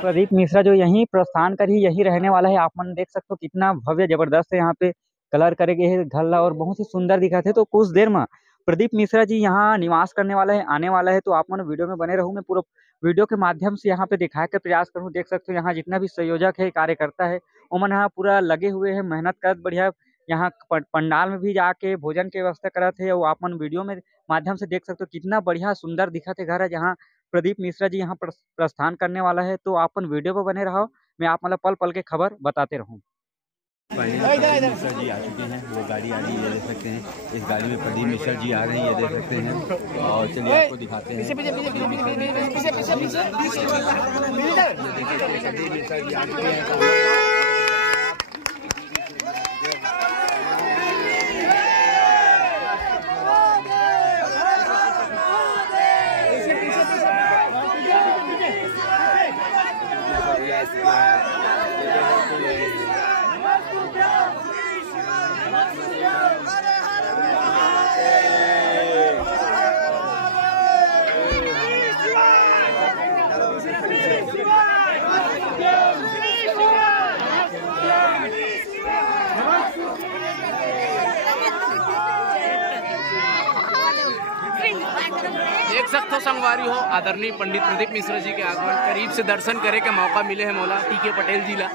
प्रदीप मिश्रा जो यहीं प्रस्थान कर ही यहीं रहने वाला है। आप मन देख सकते हो कितना भव्य जबरदस्त है, यहाँ पे कलर करे गए है घर ला और बहुत ही सुंदर दिखत है। तो कुछ देर में प्रदीप मिश्रा जी यहाँ निवास करने वाला है, आने वाला है। तो आप मन वीडियो में बने रहूँ, मैं पूरा वीडियो के माध्यम से यहाँ पे दिखाने का प्रयास करूँ। देख सकते हो यहाँ जितना भी संयोजक है, कार्यकर्ता है, वो मन यहाँ पूरा लगे हुए हैं, मेहनत कर बढ़िया। यहाँ पंडाल में भी जाके भोजन की व्यवस्था करत है। और आप मन वीडियो में माध्यम से देख सकते हो कितना बढ़िया सुंदर दिखत है घर है, जहाँ प्रदीप मिश्रा जी यहाँ प्रस्थान करने वाला है। तो आप वीडियो पर बने रहो, मैं आप मतलब पल पल के खबर बताते रहूँ। प्रदीप मिश्रा जी आ चुके हैं, वो गाड़ी आ रही है, ये देख सकते हैं। इस गाड़ी में प्रदीप मिश्रा जी आ रहे हैं, ये देख सकते हैं। और चलिए आपको दिखाते हैं। देख सकते हो संगवारी हो, आदरणीय पंडित प्रदीप मिश्रा जी के आगमन करीब से दर्शन करे के मौका मिले है मौला टीके पटेल जी ला।